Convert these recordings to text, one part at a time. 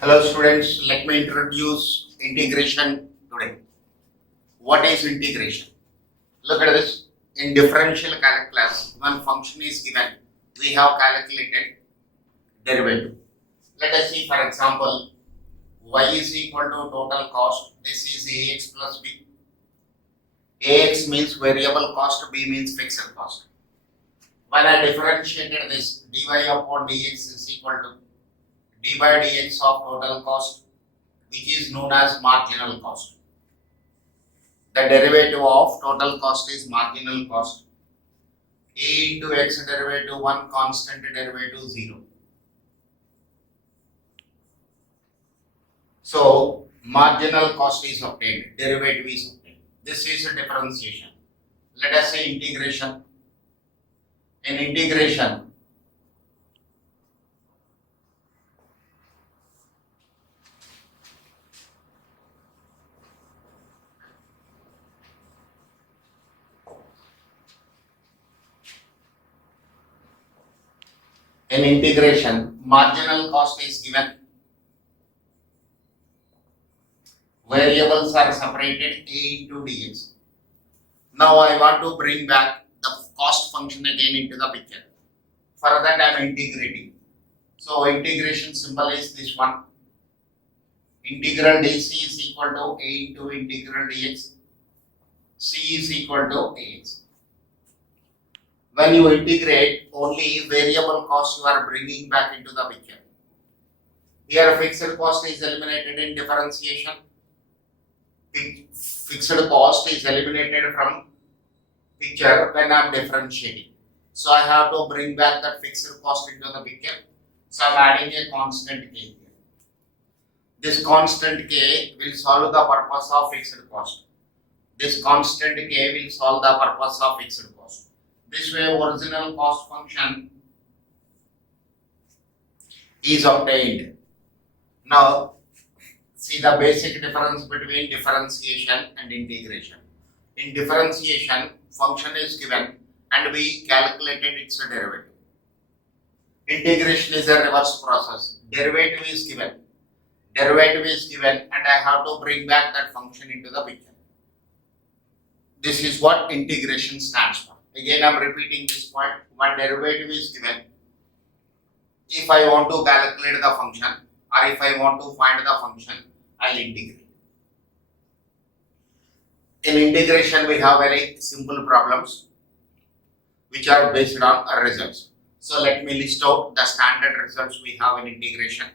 Hello students, let me introduce integration today. What is integration? Look at this. In differential calculus, when function is given, we have calculated derivative. Let us see, for example, y is equal to total cost. This is ax plus b. Ax means variable cost, b means fixed cost. When I differentiated this, dy upon dx is equal to d by dx of total cost, which is known as marginal cost. The derivative of total cost is marginal cost. A into x derivative 1, constant derivative 0. So, marginal cost is obtained, derivative is obtained. This is a differentiation. Let us say integration. In integration, marginal cost is given. Variables are separated a into dx. Now I want to bring back the cost function again into the picture. For that I am integrating. So integration symbol is this one. Integral dc is equal to a into integral dx. C is equal to ax. When you integrate, only variable cost you are bringing back into the picture. Here fixed cost is eliminated in differentiation. Fixed cost is eliminated from picture when I am differentiating. So I have to bring back that fixed cost into the picture. So I am adding a constant k here. This constant k will solve the purpose of fixed cost. This constant k will solve the purpose of fixed cost. This way original cost function is obtained. Now see the basic difference between differentiation and integration. In differentiation, function is given and we calculated its derivative. Integration is a reverse process. Derivative is given and I have to bring back that function into the picture. This is what integration stands for. Again, I am repeating this point. One derivative is given. If I want to calculate the function or if I want to find the function, I will integrate. In integration, we have very simple problems which are based on results. So let me list out the standard results we have in integration.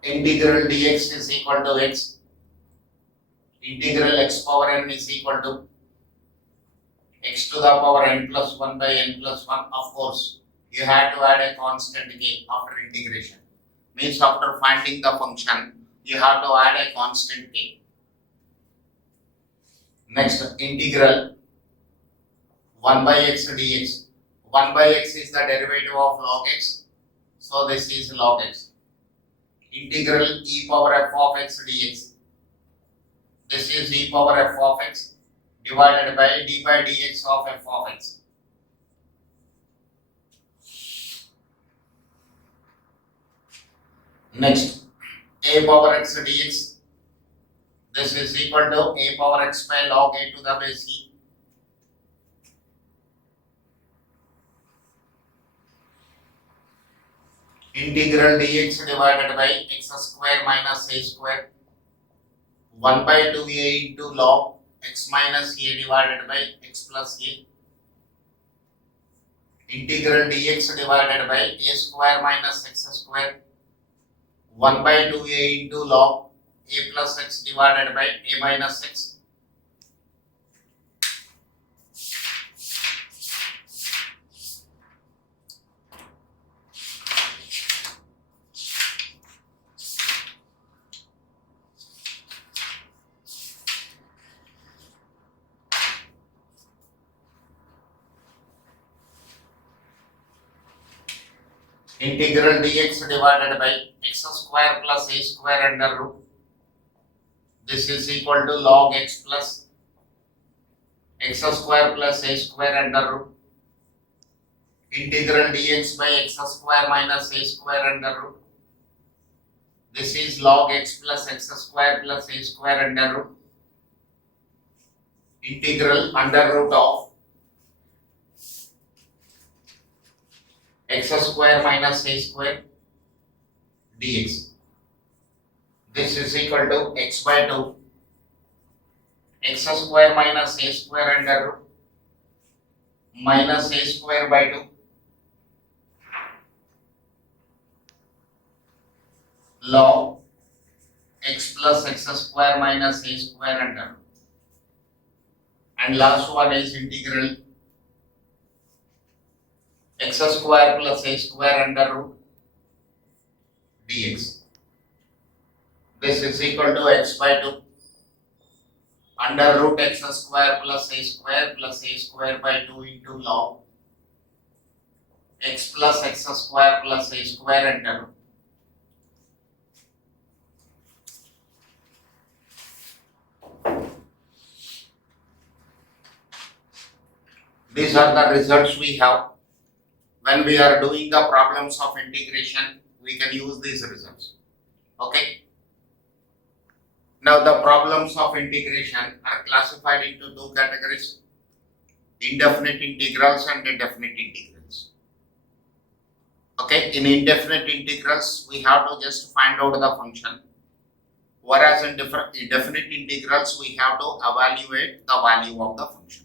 Integral dx is equal to x. Integral x power n is equal to x to the power n plus 1 by n plus 1. Of course, you have to add a constant k after integration. Means after finding the function, you have to add a constant k. Next, integral 1 by x dx. 1 by x is the derivative of log x. So this is log x. Integral e power f of x dx. This is e power f of x divided by d by dx of f of x. Next, a power x dx. This is equal to a power x by log a to the base e. Integral dx divided by x square minus a square. 1 by 2a into log x minus a divided by x plus a. Integral dx divided by a square minus x square. 1 by 2a into log a plus x divided by a minus x. integral dx divided by x square plus a square under root. This is equal to log x plus x square plus a square under root. Integral dx by x square minus a square under root. This is log x plus x square plus a square under root. Integral under root of x square minus a square dx. This is equal to x by 2 x square minus a square under root minus a square by 2 log x plus x square minus a square under root. And last one is integral x square plus a square under root dx. This is equal to x by 2 under root x square plus a square by 2 into log x plus x square plus a square under root. These are the results we have. When we are doing the problems of integration, we can use these results. Okay. Now the problems of integration are classified into two categories: indefinite integrals and definite integrals. Okay, in indefinite integrals, we have to just find out the function, whereas in definite integrals, we have to evaluate the value of the function.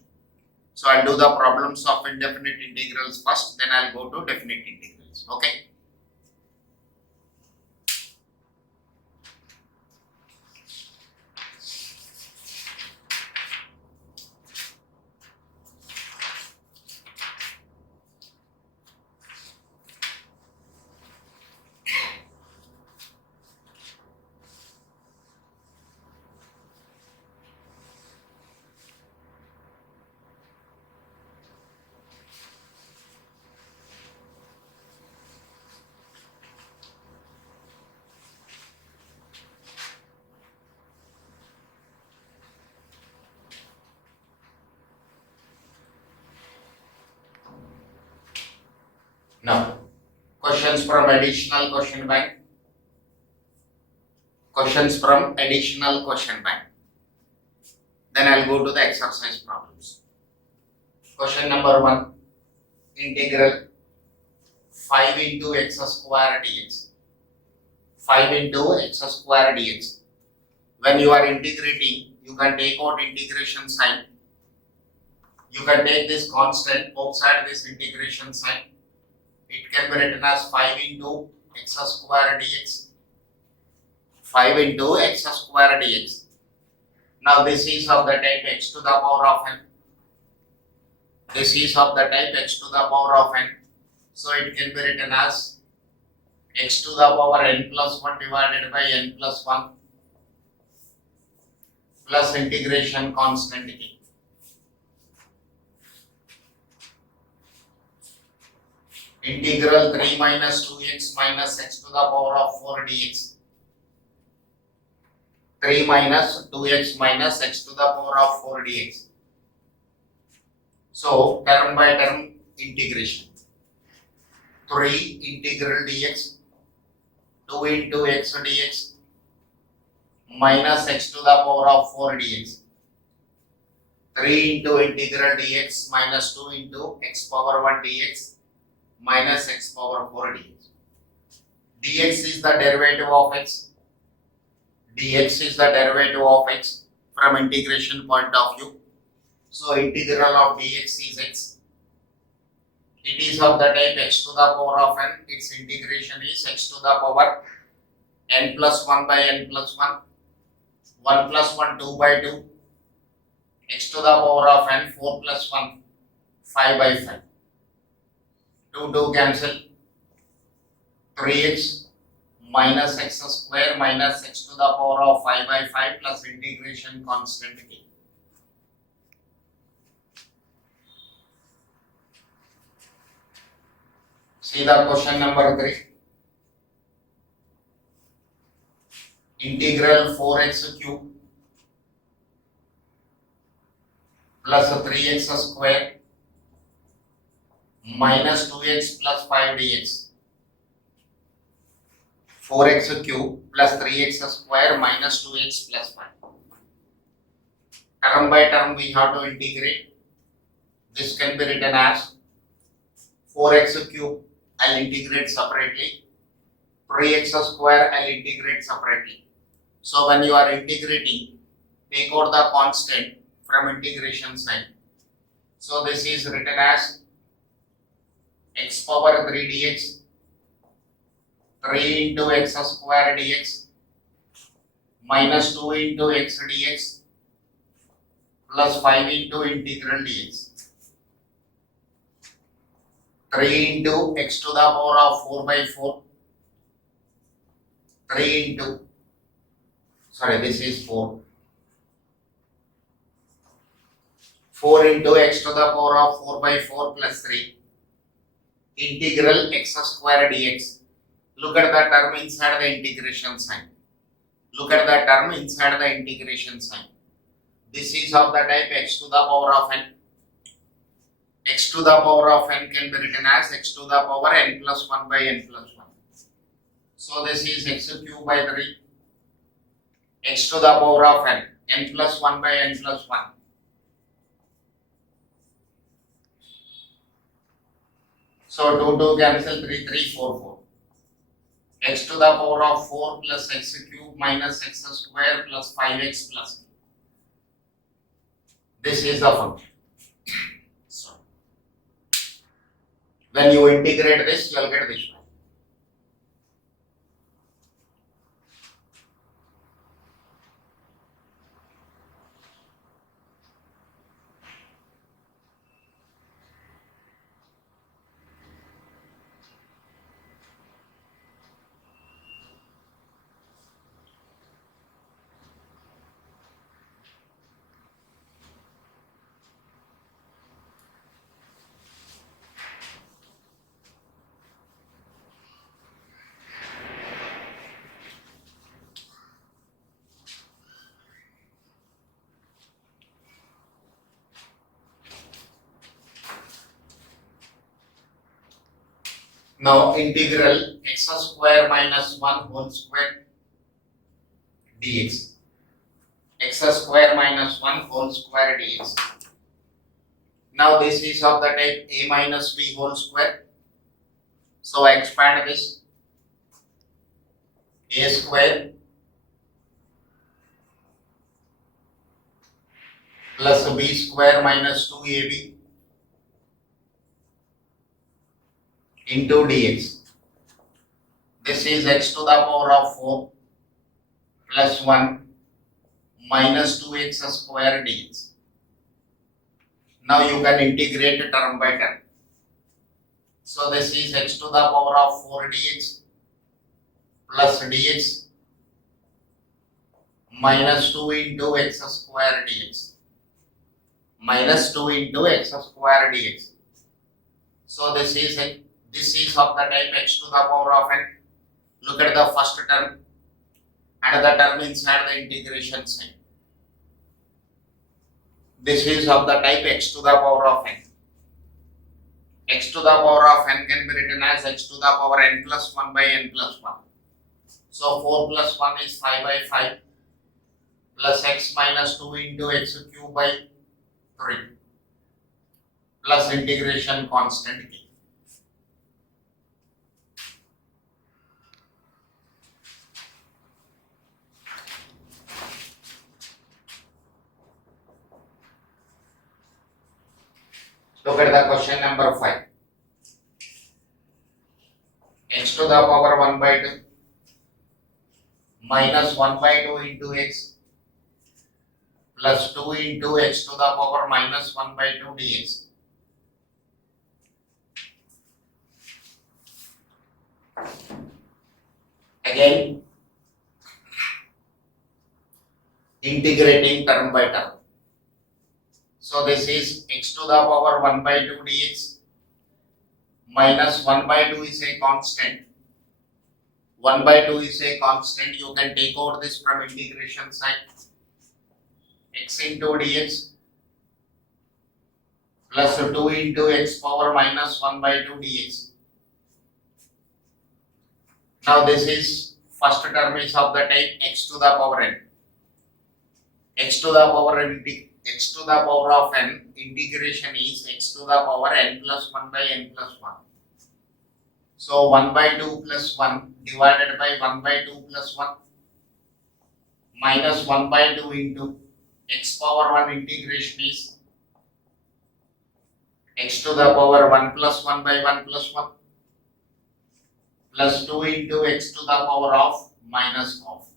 So I'll do the problems of indefinite integrals first, then I'll go to definite integrals. Okay. Now, questions from additional question bank. Questions from additional question bank. Then I'll go to the exercise problems. Question number 1. Integral 5 into x square dx. 5 into x square dx. When you are integrating, you can take out integration sign. You can take this constant outside this integration sign. It can be written as 5 into x square dx. 5 into x square dx. Now this is of the type x to the power of n. This is of the type x to the power of n. So it can be written as x to the power n plus 1 divided by n plus 1 plus integration constant k. Integral 3 minus 2x minus x to the power of 4 dx. 3 minus 2x minus x to the power of 4 dx. So, term by term integration. 3 integral dx, 2 into x dx minus x to the power of 4 dx. 3 into integral dx minus 2 into x power 1 dx minus x power 4 dx. Dx is the derivative of x. Dx is the derivative of x from integration point of view. So integral of dx is x. It is of the type x to the power of n. Its integration is x to the power n plus 1 by n plus 1. 1 plus 1 2 by 2. X to the power of n 4 plus 1 5 by 5. 2 cancel. 3x minus x square minus x to the power of 5 by 5 plus integration constant k. See the question number 3. Integral 4x cube plus 3x square minus 2x plus 5 dx. 4x cube plus 3x square minus 2x plus 5. Term by term we have to integrate. This can be written as 4x cube, I'll integrate separately. 3x square, I'll integrate separately. So when you are integrating, take out the constant from integration sign. So this is written as x power 3 dx, 3 into x square dx minus 2 into x dx plus 5 into integral dx. 3 into x to the power of 4 by 4. 3 into, this is 4. 4 into x to the power of 4 by 4 plus 3. Integral x square dx. Look at the term inside the integration sign. Look at the term inside the integration sign. This is of the type x to the power of n. X to the power of n can be written as x to the power n plus 1 by n plus 1. So this is x cube by 3. X to the power of n. N plus 1 by n plus 1. So 2 cancel, 3, 3, 4, 4. X to the power of 4 plus x cube minus x square plus 5x plus 2. This is the function. So when you integrate this, you will get this one. Now integral x square minus 1 whole square dx. X square minus 1 whole square dx. Now this is of the type a minus b whole square. So I expand this. A square plus b square minus 2ab into dx. This is x to the power of 4 plus 1 minus 2x square dx. Now you can integrate term by term. So this is x to the power of 4 dx plus dx minus 2 into x square dx. Minus 2 into x square dx. So this is of the type x to the power of n. Look at the first term and the term inside the integration sign. This is of the type x to the power of n. X to the power of n can be written as x to the power n plus 1 by n plus 1. So 4 plus 1 is 5 by 5 plus x minus 2 into x cube by 3 plus integration constant k. Look at the question number 5. X to the power 1 by 2 minus 1 by 2 into x plus 2 into x to the power minus 1 by 2 dx. Again, integrating term by term. So this is x to the power 1 by 2 dx minus 1 by 2 is a constant. 1 by 2 is a constant. You can take out this from integration sign. X into dx plus 2 into x power minus 1 by 2 dx. Now this is first term is of the type x to the power n. X to the power of n integration is x to the power n plus 1 by n plus 1. So 1 by 2 plus 1 divided by 1 by 2 plus 1 minus 1 by 2 into x power 1 integration is x to the power 1 plus 1 by 1 plus 1 plus 2 into x to the power of minus half.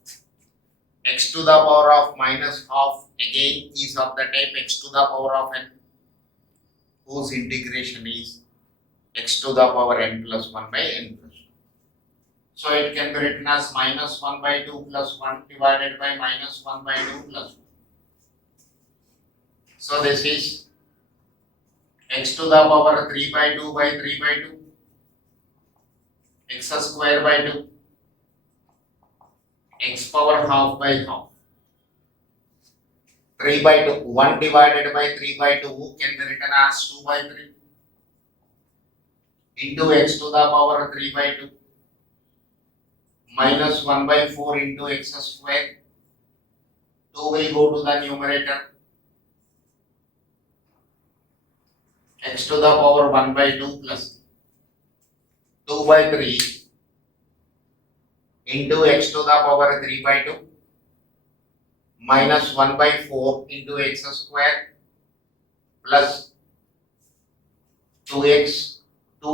X to the power of minus half again is of the type x to the power of n, whose integration is x to the power n plus 1 by n plus 1. So it can be written as minus 1 by 2 plus 1 divided by minus 1 by 2 plus 1. So this is x to the power 3 by 2 by 3 by 2, x square by 2, x power half by half. 3 by 2, 1 divided by 3 by 2 can be written as 2 by 3 into x to the power 3 by 2 minus 1 by 4 into x square. 2 will go to the numerator. X to the power 1 by 2 plus 2 by 3 into x to the power 3 by 2 minus 1 by 4 into x square plus 2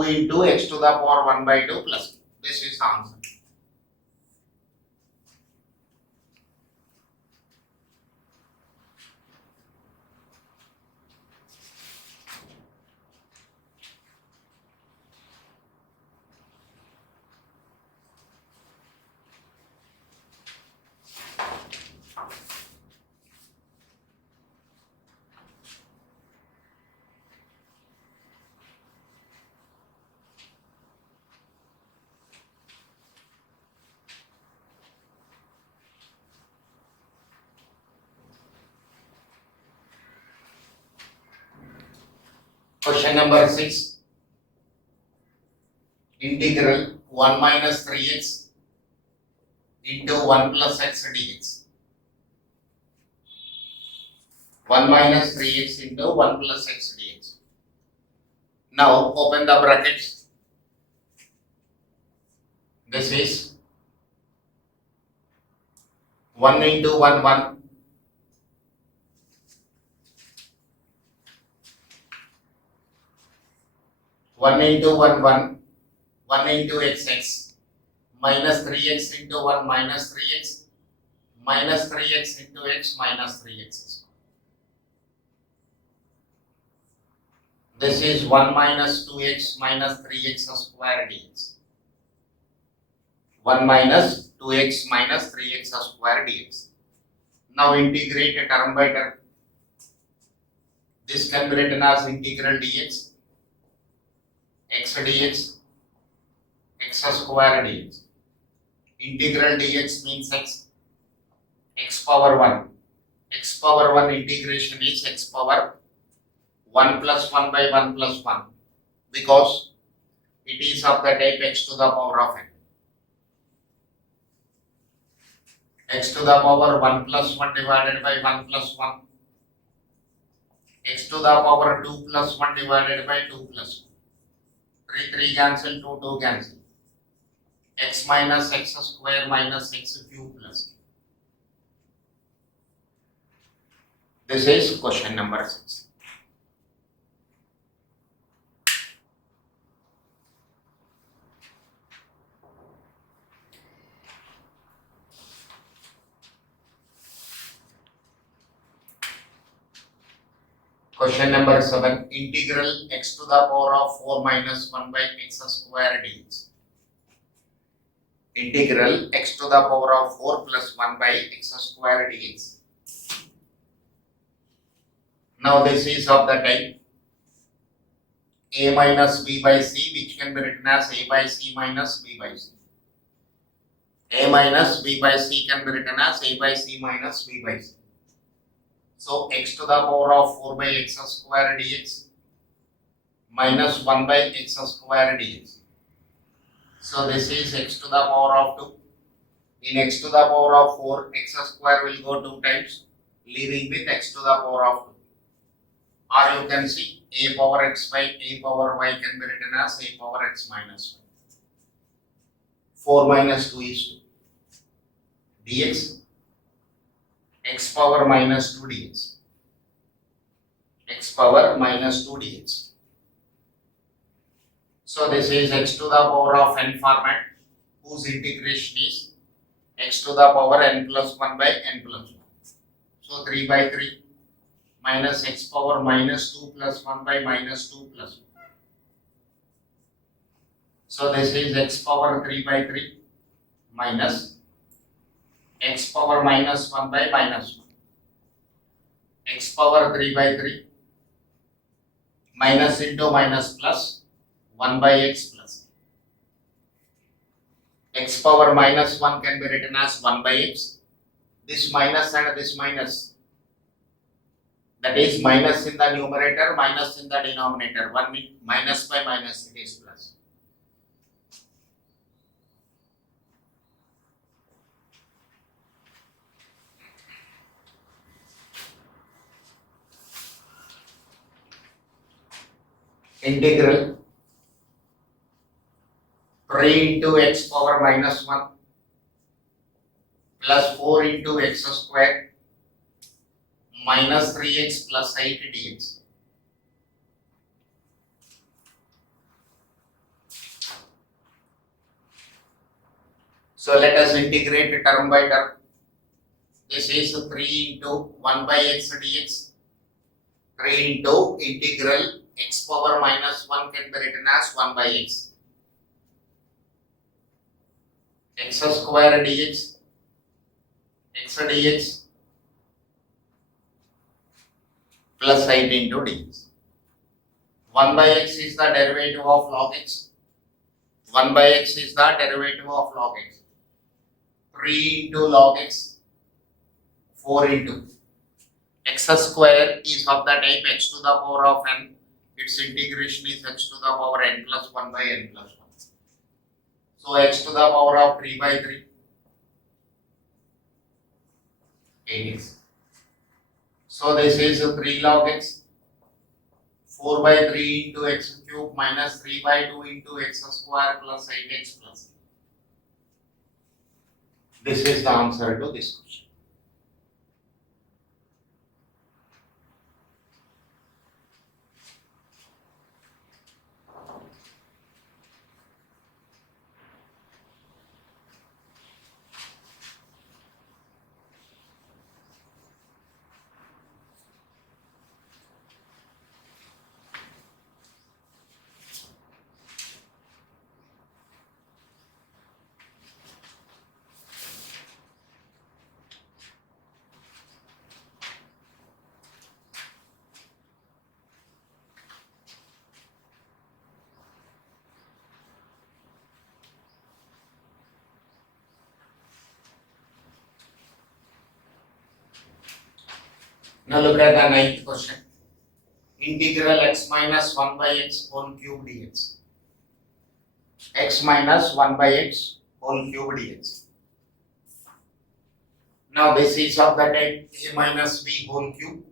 into x to the power 1 by 2 plus. This is the answer. Question number 6. Integral 1 minus 3x into 1 plus x dx. 1 minus 3x into 1 plus x dx. Now open the brackets. This is 1 into 1 1 1 into 1 1 1 into x minus 3x into 1 minus 3x minus 3x into x minus 3x. This is 1 minus 2x minus 3x square dx. 1 minus 2x minus 3x square dx. Now integrate term by term. This can be written as integral dx x dx x square dx. Integral dx means x power 1. X power 1 integration is x power 1 plus 1 by 1 plus 1 because it is of the type x to the power of n. X to the power 1 plus 1 divided by 1 plus 1. X to the power 2 plus 1 divided by 2 plus 1. 3 cancel, 2 cancel. X minus x square minus x cube plus. This is question number 6. Question number 7. Integral x to the power of 4 minus 1 by x square dx. Integral x to the power of 4 plus 1 by x square dx. Now this is of the type a minus b by c, which can be written as a by c minus b by c. A minus b by c can be written as a by c minus b by c. So x to the power of 4 by x square dx minus 1 by x square dx. So this is x to the power of 2. In x to the power of 4, x square will go 2 times, leaving with x to the power of 2. Or you can see a power x by a power y can be written as a power x minus 1. 4 minus 2 is 2. Dx x power minus 2 dx. X power minus 2 dx. So this is x to the power of n format, whose integration is x to the power n plus 1 by n plus 1. So 3 by 3 minus x power minus 2 plus 1 by minus 2 plus 1. So this is x power 3 by 3 minus x power minus 1 by minus 1. X power 3 by 3 minus into minus plus 1 by x plus. X power minus 1 can be written as 1 by x. This minus and this minus. That is minus in the numerator, minus in the denominator. 1 minus by minus, it is plus. Integral 3 into x power minus 1 plus 4 into x square minus 3x plus 8 dx. So let us integrate term by term. This is 3 into 1 by x dx. 3 into integral x power minus 1 can be written as 1 by x. X square dx, x dx plus 8 into dx. 1 by x is the derivative of log x. 1 by x is the derivative of log x. 3 into log x, 4 into x square is of the type x to the power of n. Its integration is x to the power n plus 1 by n plus 1. So x to the power of 3 by 3, 8x. So this is 3 log x, 4 by 3 into x cube minus 3 by 2 into x square plus 8x plus. This is the answer to this question. Now look at the ninth question. Integral x minus 1 by x whole cube dx. X minus 1 by x whole cube dx. Now this is of the type a minus b whole cube.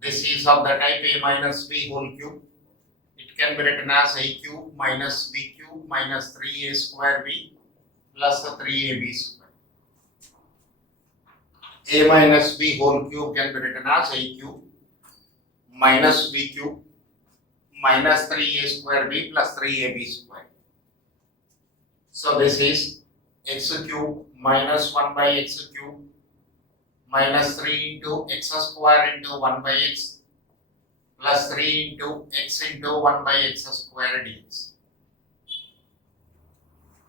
This is of the type a minus b whole cube. It can be written as a cube minus b cube minus 3a square b plus 3ab square. A minus b whole cube can be written as a cube minus b cube minus 3a square b plus 3ab square. So this is x cube minus 1 by x cube minus 3 into x square into 1 by x plus 3 into x into 1 by x square dx.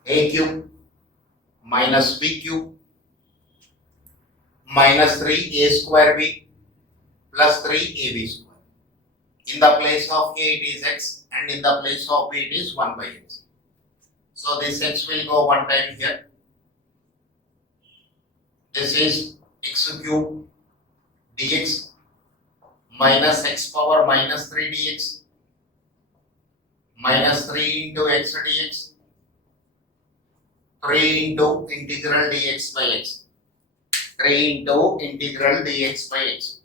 A cube minus b cube minus 3a square b plus 3ab square. In the place of A it is x and in the place of B it is 1 by x. So this x will go one time here. This is x cube dx minus x power minus 3 dx minus 3 into x dx 3 into integral dx by x. 3 into integral dx by x.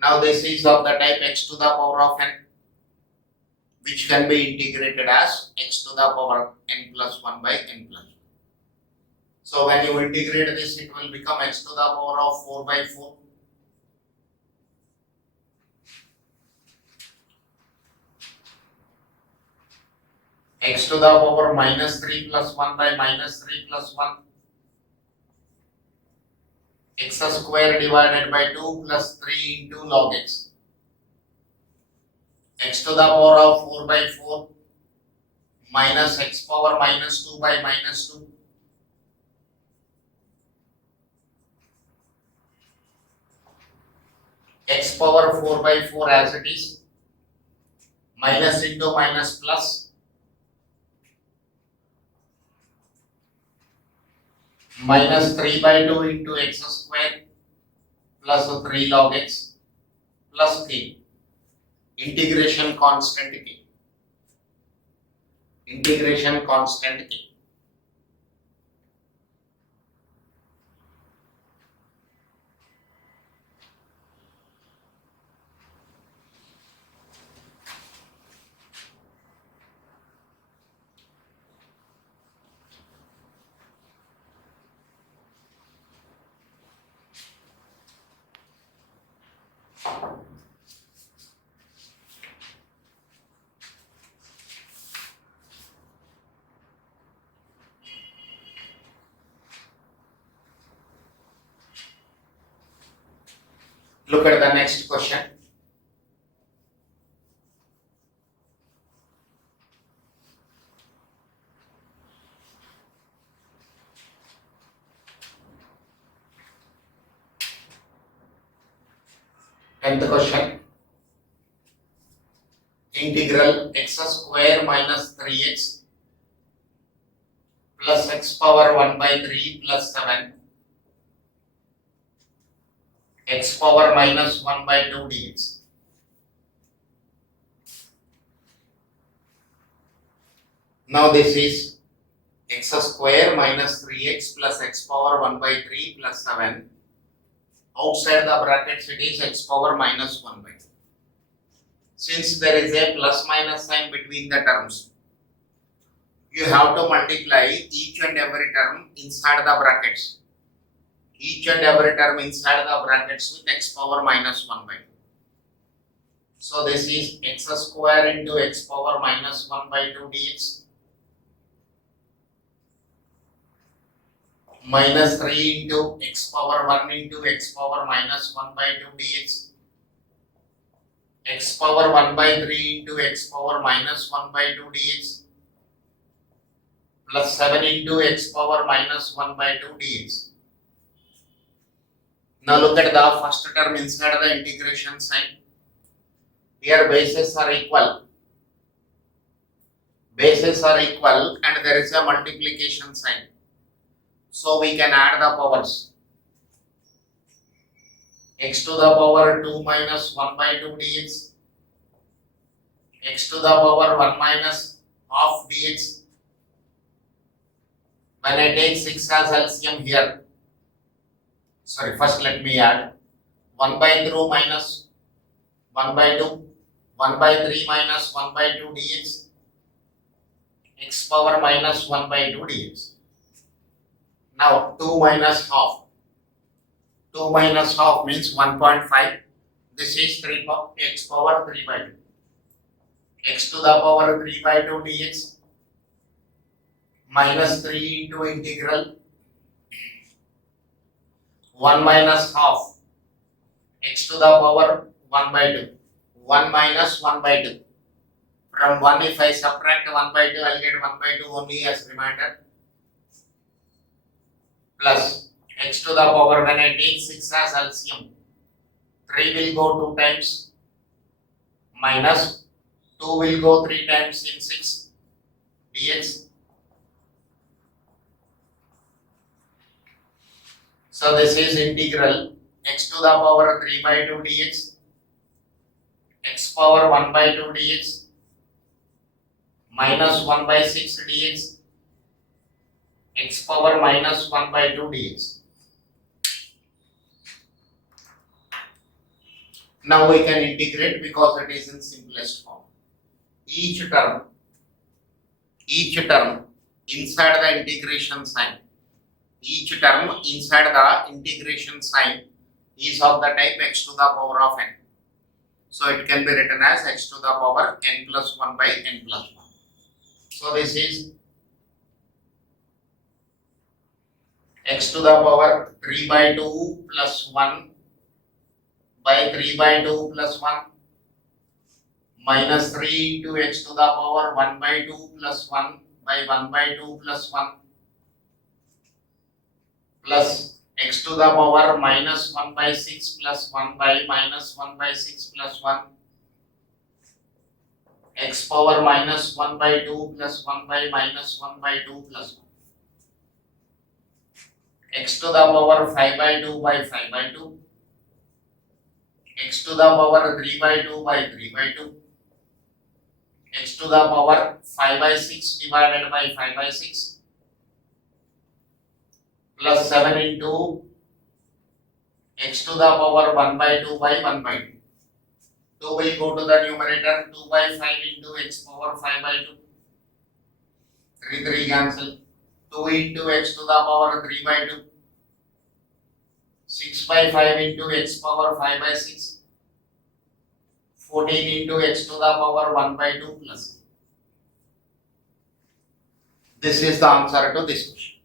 Now this is of the type x to the power of n, which can be integrated as x to the power n plus 1 by n plus 1. So when you integrate this, it will become x to the power of 4 by 4. X to the power minus 3 plus 1 by minus 3 plus 1. X square divided by 2 plus 3 into log x. X to the power of 4 by 4 minus x power minus 2 by minus 2. X power 4 by 4 as it is, minus into minus plus, minus 3 by 2 into x square plus 3 log x plus k. Integration constant k. Integration constant k. Look at the next question. Tenth question. Integral x square minus 3x plus x power 1 by 3 plus 7 x power minus 1 by 2 dx. Now this is x square minus 3x plus x power 1 by 3 plus 7. Outside the brackets it is x power minus 1 by 2. Since there is a plus minus sign between the terms, you have to multiply each and every term inside the brackets. Each and every term inside the brackets with x power minus 1 by 2. So this is x square into x power minus 1 by 2 dx minus 3 into x power 1 into x power minus 1 by 2 dx x power 1 by 3 into x power minus 1 by 2 dx plus 7 into x power minus 1 by 2 dx. Now look at the first term inside the integration sign. Here bases are equal. Bases are equal and there is a multiplication sign. So we can add the powers. X to the power 2 minus 1 by 2 dx. X to the power 1 minus half dx. When I take 6 as LCM here, sorry, first let me add 1 by 2 minus 1 by 2, 1 by 3 minus 1 by 2 dx, x power minus 1 by 2 dx. Now 2 minus half. 2 minus half means 1.5. This is 3 x power 3 by 2. X to the power 3 by 2 dx minus 3 into integral 1 minus half x to the power 1 by 2. 1 minus 1 by 2. From 1 if I subtract 1 by 2, I will get 1 by 2 only as remainder. Plus x to the power, when I take 6 as LCM, 3 will go 2 times, minus 2 will go 3 times in 6 dx. So this is integral x to the power 3 by 2 dx, x power 1 by 2 dx, minus 1 by 6 dx, x power minus 1 by 2 dx. Now we can integrate because it is in simplest form. Each term inside the integration sign, each term inside the integration sign is of the type x to the power of n. So it can be written as x to the power n plus 1 by n plus 1. So this is x to the power 3 by 2 plus 1 by 3 by 2 plus 1 minus 3 into x to the power 1 by 2 plus 1 by 1 by 2 plus 1 plus x to the power minus 1 by 6 plus 1 by minus 1 by 6 plus 1 x power minus 1 by 2 plus 1 by minus 1 by 2 plus 1 x to the power 5 by 2 by 5 by 2 x to the power 3 by 2 by 3 by 2 x to the power 5 by 6 divided by 5 by 6 plus 7 into x to the power 1 by 2 by 1 by 2. 2 will go to the numerator, 2 by 5 into x power 5 by 2. 3 cancel. 2 into x to the power 3 by 2. 6 by 5 into x power 5 by 6. 14 into x to the power 1 by 2 plus. This is the answer to this question.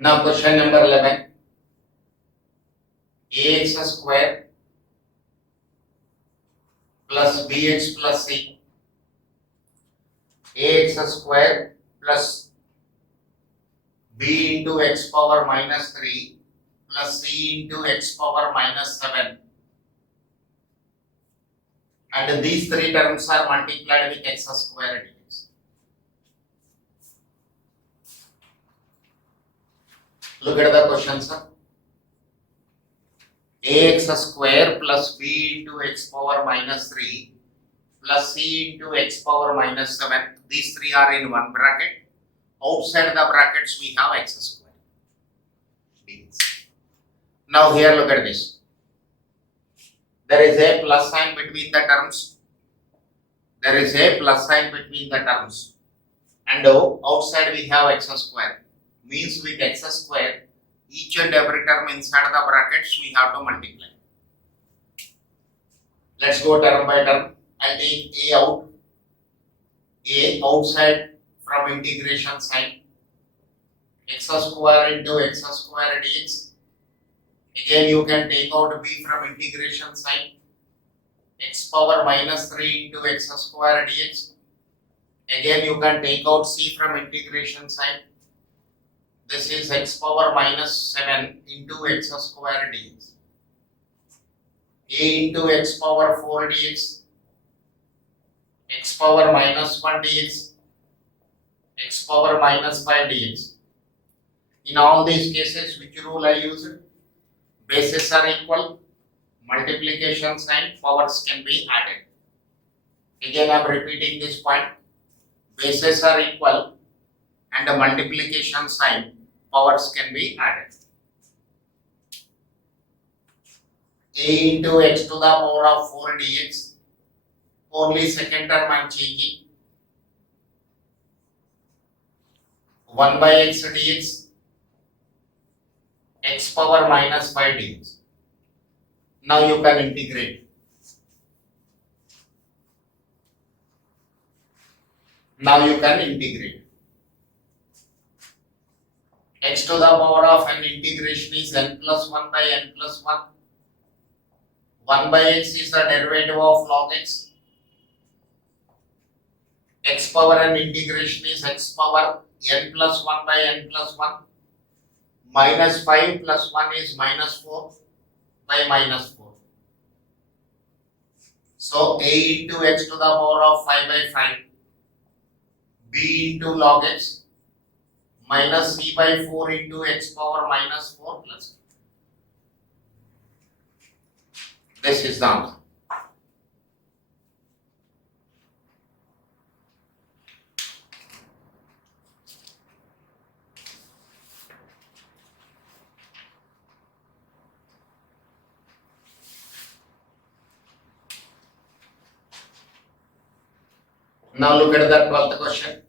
Now question number 11. Ax square plus bx plus c. Ax square plus b into x power minus 3 plus c into x power minus 7. And these three terms are multiplied with x square dx. Look at the question, sir. Ax square plus b into x power minus 3 plus c into x power minus 7. These three are in one bracket. Outside the brackets we have x square. Now here look at this. There is a plus sign between the terms. There is a plus sign between the terms. And outside we have x square. Means with x square, each and every term inside the brackets we have to multiply. Let's go term by term. I'll take a out. A outside from integration sign. X square into x square dx. Again you can take out b from integration sign. X power minus 3 into x square dx. Again you can take out c from integration sign. This is x power minus 7 into x square dx. A into x power 4 dx. X power minus 1 dx. X power minus 5 dx. In all these cases, which rule I used? Bases are equal. Multiplication sign, powers can be added. Again, I am repeating this point. Bases are equal and the multiplication sign, powers can be added. a into x to the power of 4 dx. Only second term I am changing. 1 by x dx, x power minus 5 dx. Now you can integrate. X to the power of n integration is n plus 1 by n plus 1. 1 by x is the derivative of log x. X power n integration is x power n plus 1 by n plus 1. Minus 5 plus 1 is minus 4 by minus 4. So a into x to the power of 5 by 5, b into log x, minus c by 4 into x power minus 4 plus. This is the answer. Now look at the 12th question.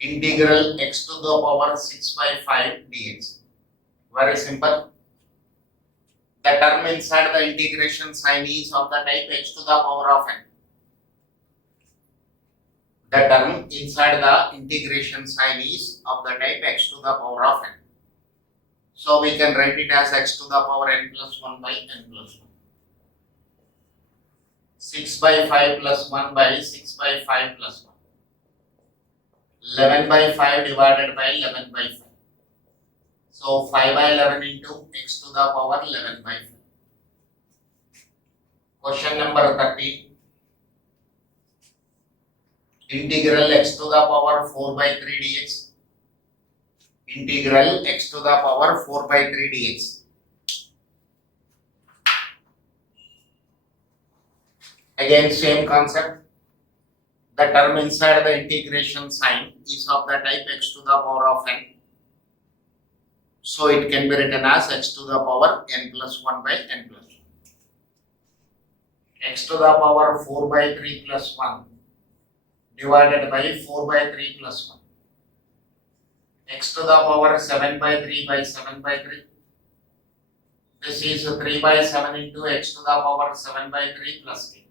Integral x to the power 6 by 5 dx. Very simple. The term inside the integration sign is of the type x to the power of n. The term inside the integration sign is of the type x to the power of n. So we can write it as x to the power n plus 1 by n plus 1. 6 by 5 plus 1 by 6 by 5 plus 1. 11 by 5 divided by 11 by 5. So 5 by 11 into x to the power 11 by 5. Question number 13. Integral x to the power 4 by 3 dx. Integral x to the power 4 by 3 dx. Again, same concept. The term inside the integration sign is of the type x to the power of n. So it can be written as x to the power n plus 1 by n plus 1. X to the power 4 by 3 plus 1 divided by 4 by 3 plus 1. X to the power 7 by 3 by 7 by 3. This is 3 by 7 into x to the power 7 by 3 plus k.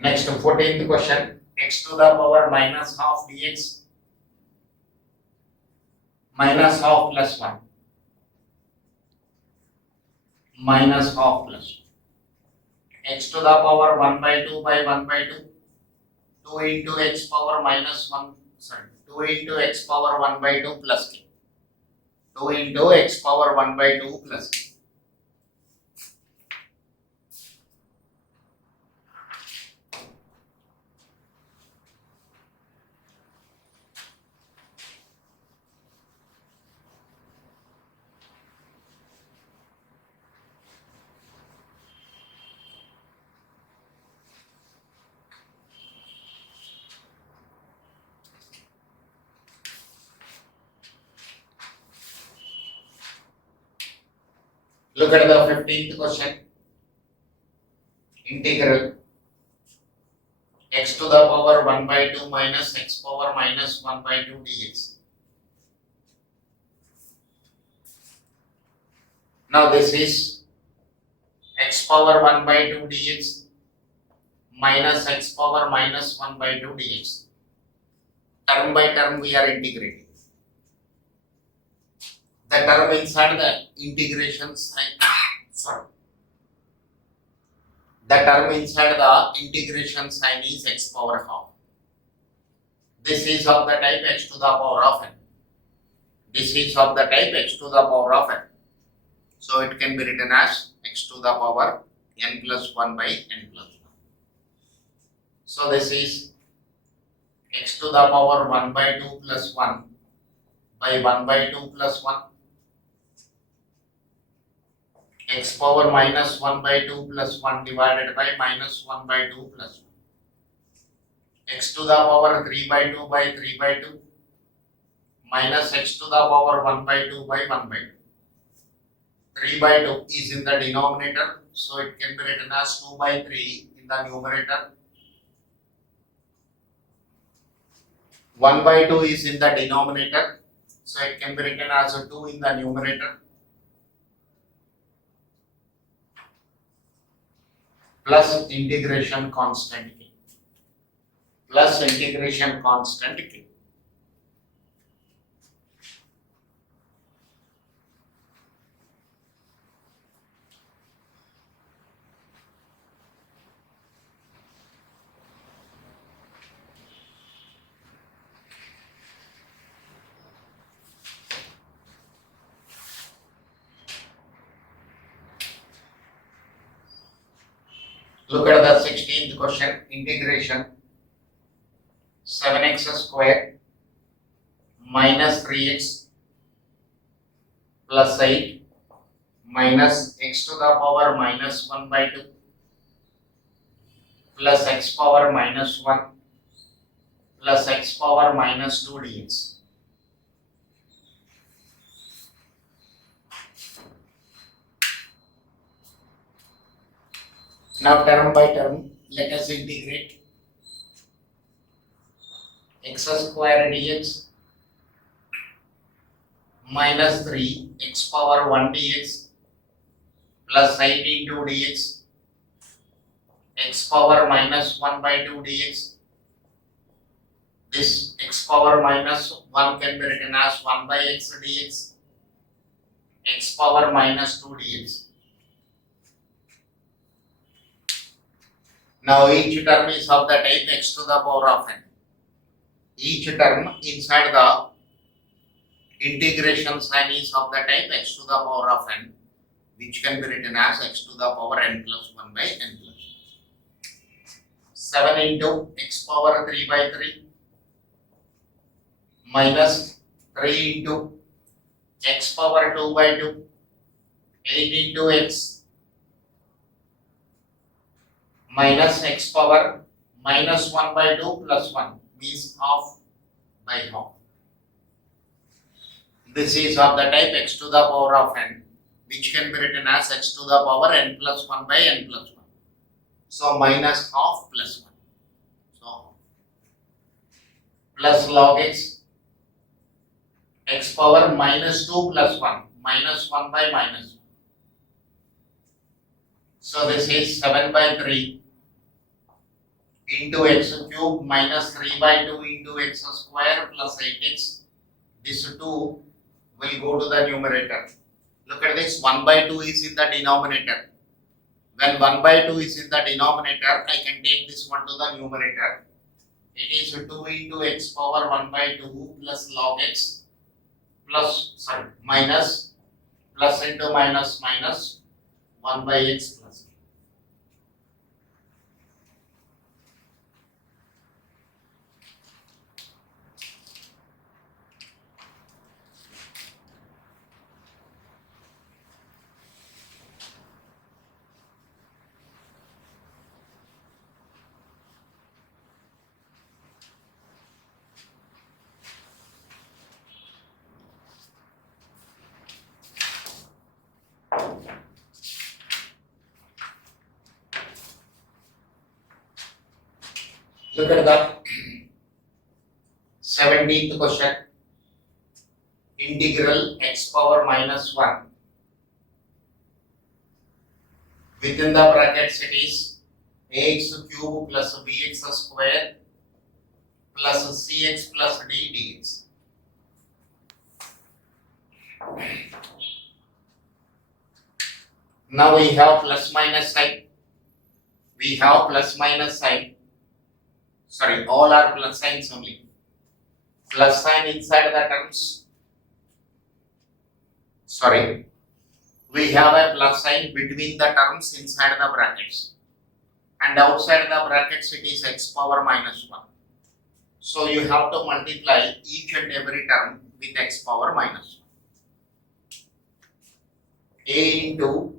Next, 14th question. X to the power minus half dx minus half plus 1 minus half plus 1. X to the power 1 by 2 by 1 by 2. 2 into x power minus 1, 2 into x power 1 by 2 plus k. 2 into x power 1 by 2 plus k. Look at the 15th question. Integral x to the power 1 by 2 minus x power minus 1 by 2 dx. Now this is x power 1 by 2 dx minus x power minus 1 by 2 dx. Term by term we are integrating. The term inside the integration sign, the term inside the integration sign is x power half. This is of the type x to the power of n. This is of the type x to the power of n. So it can be written as x to the power n plus 1 by n plus 1. So this is x to the power 1 by 2 plus 1 by 1 by 2 plus 1. X power minus 1 by 2 plus 1 divided by minus 1 by 2 plus 1. x to the power 3 by 2 by 3 by 2 minus x to the power 1 by 2 by 1 by 2. 3 by 2 is in the denominator, so it can be written as 2 by 3 in the numerator. 1 by 2 is in the denominator, so it can be written as a 2 in the numerator. Plus integration constant k. Plus integration constant k. Look at the 16th question. Integration 7x square minus 3x plus 8 minus x to the power minus 1 by 2 plus x power minus 1 plus x power minus 2 dx. Now term by term, let us integrate. X square dx minus 3 x power 1 dx plus 8 into dx x power minus 1 by 2 dx. This x power minus 1 can be written as 1 by x dx, x power minus 2 dx. Now each term is of the type x to the power of n. Each term inside the integration sign is of the type x to the power of n, which can be written as x to the power n plus 1 by n plus 1. 7 into x power 3 by 3 minus 3 into x power 2 by 2, 8 into x minus x power minus 1 by 2 plus 1 means half by half. This is of the type x to the power of n, which can be written as x to the power n plus 1 by n plus 1. So minus half plus 1. So plus log x power minus 2 plus 1, minus 1 by minus 1. So this is 7 by 3 into x cube minus 3 by 2 into x square plus 8x. This 2 will go to the numerator. Look at this, 1 by 2 is in the denominator. When 1 by 2 is in the denominator, I can take this one to the numerator. It is 2 into x power 1 by 2 plus log x minus plus into minus 1 by x plus. Look at the 17th question. Integral x power minus 1. Within the brackets it is ax cube plus bx square plus cx plus d dx. Now we have plus minus sign. We have plus minus sign. Sorry, all are plus signs only. Plus sign inside the terms. Sorry, we have a plus sign between the terms inside the brackets. And outside the brackets it is x power minus 1. So you have to multiply each and every term with x power minus 1. A into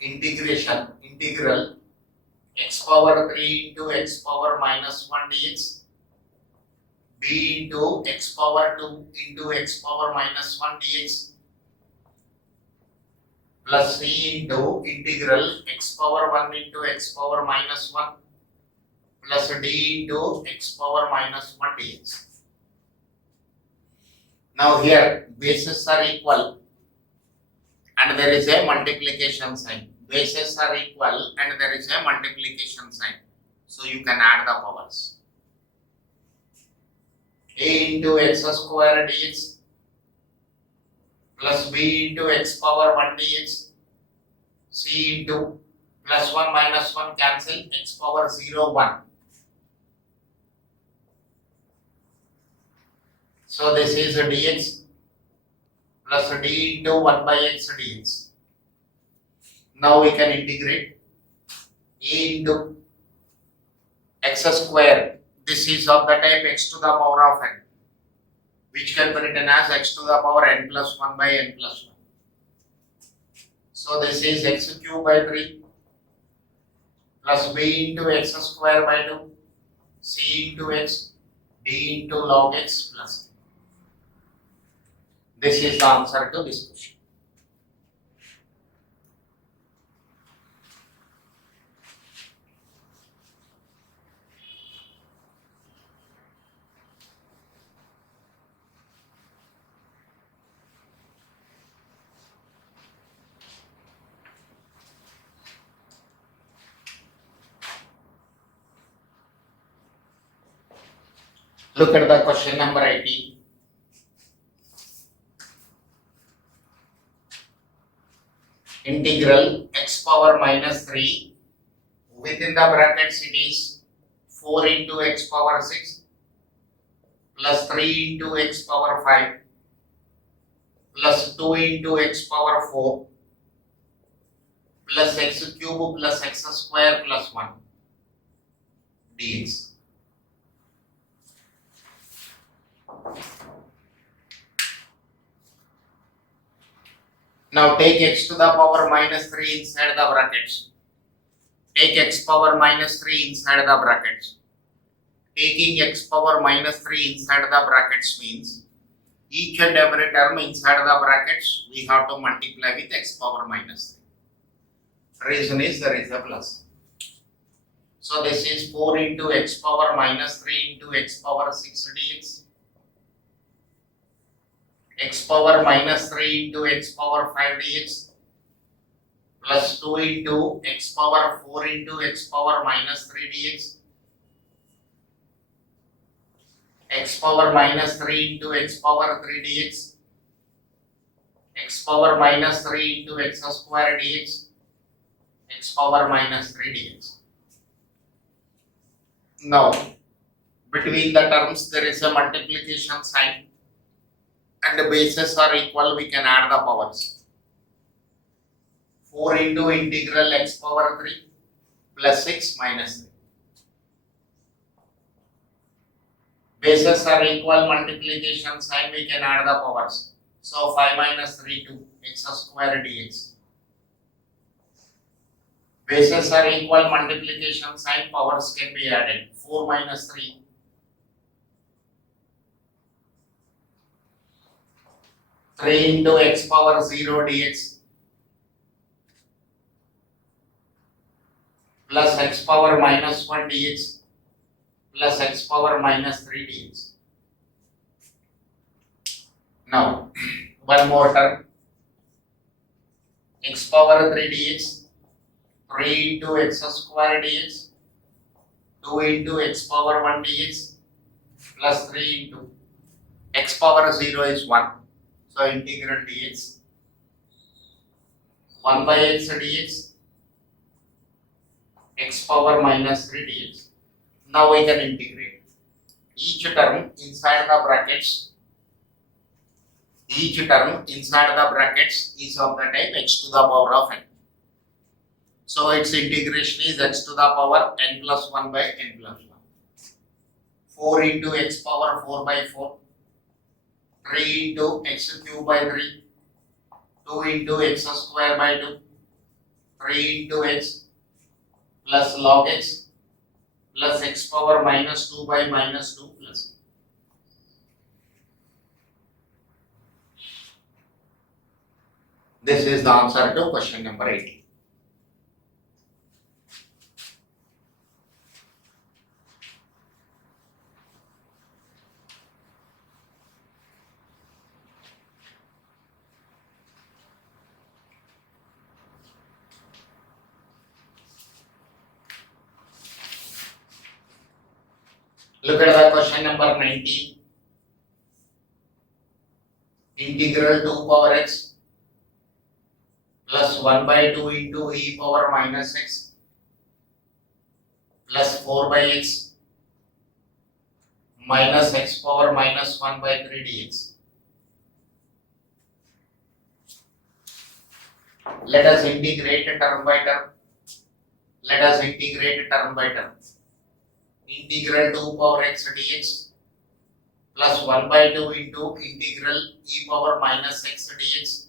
integral x power 3 into x power minus 1 dx, b into x power 2 into x power minus 1 dx, plus c into integral x power 1 into x power minus 1 plus d into x power minus 1 dx. Now here bases are equal and there is a multiplication sign. Bases are equal and there is a multiplication sign. So you can add the powers. A into x square dx plus b into x power 1 dx, c into plus 1 minus 1 cancel, x power 0 1. So this is a dx plus d into 1 by x dx. Now we can integrate a into x square. This is of the type x to the power of n, which can be written as x to the power n plus 1 by n plus 1. So this is x cube by 3 plus b into x square by 2, c into x, d into log x plus. This is the answer to this question. Look at the question number 18. Integral x power minus 3 within the brackets it is 4 into x power 6 plus 3 into x power 5 plus 2 into x power 4 plus x cube plus x square plus 1 dx. Now take x to the power minus 3 inside the brackets. Take x power minus 3 inside the brackets. Taking x power minus 3 inside the brackets means each and every term inside the brackets we have to multiply with x power minus 3. Reason is there is a plus. So this is 4 into x power minus 3 into x power 6 dx. X power minus 3 into x power 5 dx plus 2 into x power 4 into x power minus 3 dx, x power minus 3 into x power 3 dx, x power minus 3 into x square dx, x power minus 3 dx. Now between the terms there is a multiplication sign and the bases are equal, we can add the powers. 4 into integral x power 3 plus 6 minus 3. Bases are equal, multiplication sign, we can add the powers. So 5 minus 3 2 x square dx. Bases are equal, multiplication sign, powers can be added. 4 minus 3 3 into x power 0 dx plus x power minus 1 dx plus x power minus 3 dx. Now one more term, x power 3 dx, 3 into x square dx, 2 into x power 1 dx plus 3 into x power 0 is 1. So integral dx 1 by x dx, x power minus 3 dx. Now we can integrate each term inside the brackets. Each term inside the brackets is of the type x to the power of n. So its integration is x to the power n plus 1 by n plus 1. 4 into x power 4 by 4. 3 into x cube by 3, 2 into x square by 2, 3 into x, plus log x plus x power minus 2 by minus 2 plus. This is the answer to question number 18. Look at the question number 19. Integral 2 power x plus 1 by 2 into e power minus x plus 4 by x minus x power minus 1 by 3 dx. Let us integrate term by term. Let us integrate term by term. Integral 2 power x dx plus 1 by 2 into integral e power minus x dx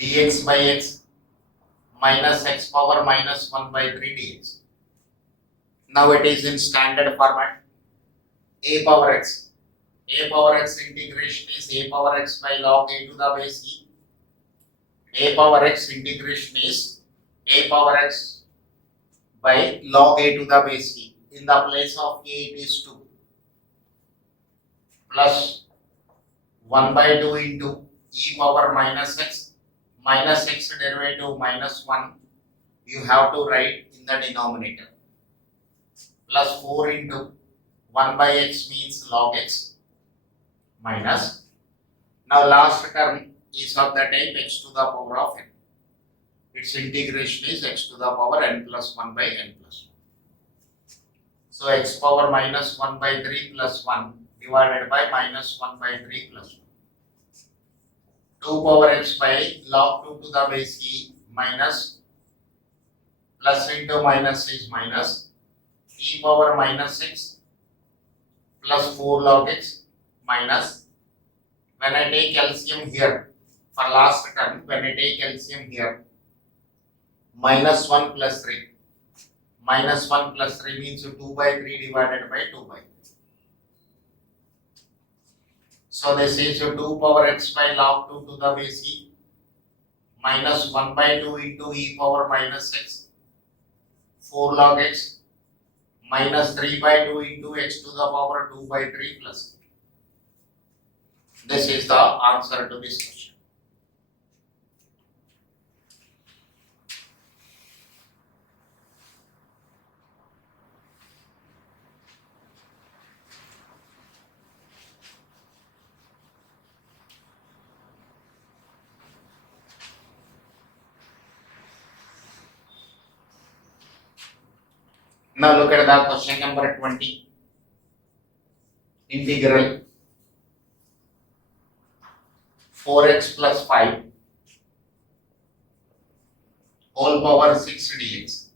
dx by x minus x power minus 1 by 3 dx. Now it is in standard format. A power x. A power x integration is a power x by log a to the base e. A power x integration is a power x by log a to the base e. In the place of a it is 2 plus 1 by 2 into e power minus x derivative minus 1 you have to write in the denominator plus 4 into 1 by x means log x minus. Now last term is of the type x to the power of n. Its integration is x to the power n plus 1 by n plus 1. So x power minus 1 by 3 plus 1 divided by minus 1 by 3 plus 1. 2 power x by log 2 to the base e minus plus into minus is minus e power minus x plus 4 log x minus. When I take LCM here for last term, when I take LCM here, minus 1 plus 3. Minus 1 plus 3 means 2 by 3 divided by 2 by 3. So this is 2 power x by log 2 to the base e minus 1 by 2 into e power minus x 4 log x minus 3 by 2 into x to the power 2 by 3 plus. This is the answer to this question. Now look at the question number 20. Integral 4x plus 5 whole power 6 dx.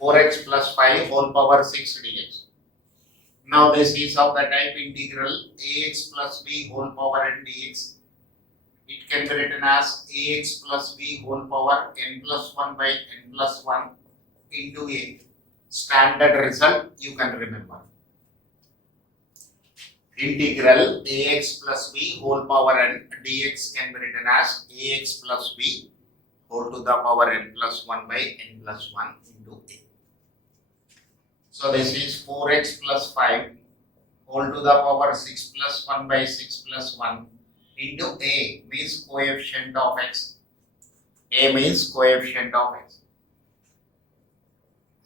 4x plus 5 whole power 6 dx. Now this is of the type integral ax plus b whole power n dx. It can be written as ax plus b whole power n plus 1 by n plus 1 into a. Standard result you can remember. Integral ax plus b whole power n dx can be written as ax plus b whole to the power n plus 1 by n plus 1 into a. So this is 4x plus 5 whole to the power 6 plus 1 by 6 plus 1 into a means coefficient of x. A means coefficient of x.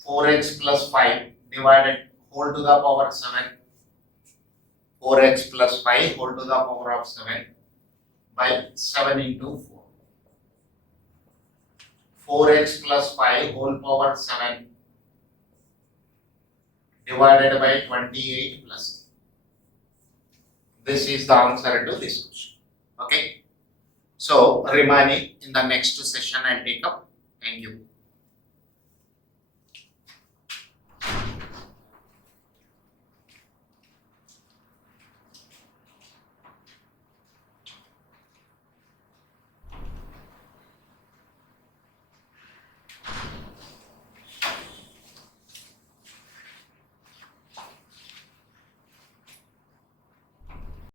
4x plus 5 divided whole to the power 7. 4x plus 5 whole to the power of 7 by 7 into 4. 4x plus 5 whole power 7 divided by 28 plus. This is the answer to this question. Okay. So remaining in the next session I'll take up. Thank you.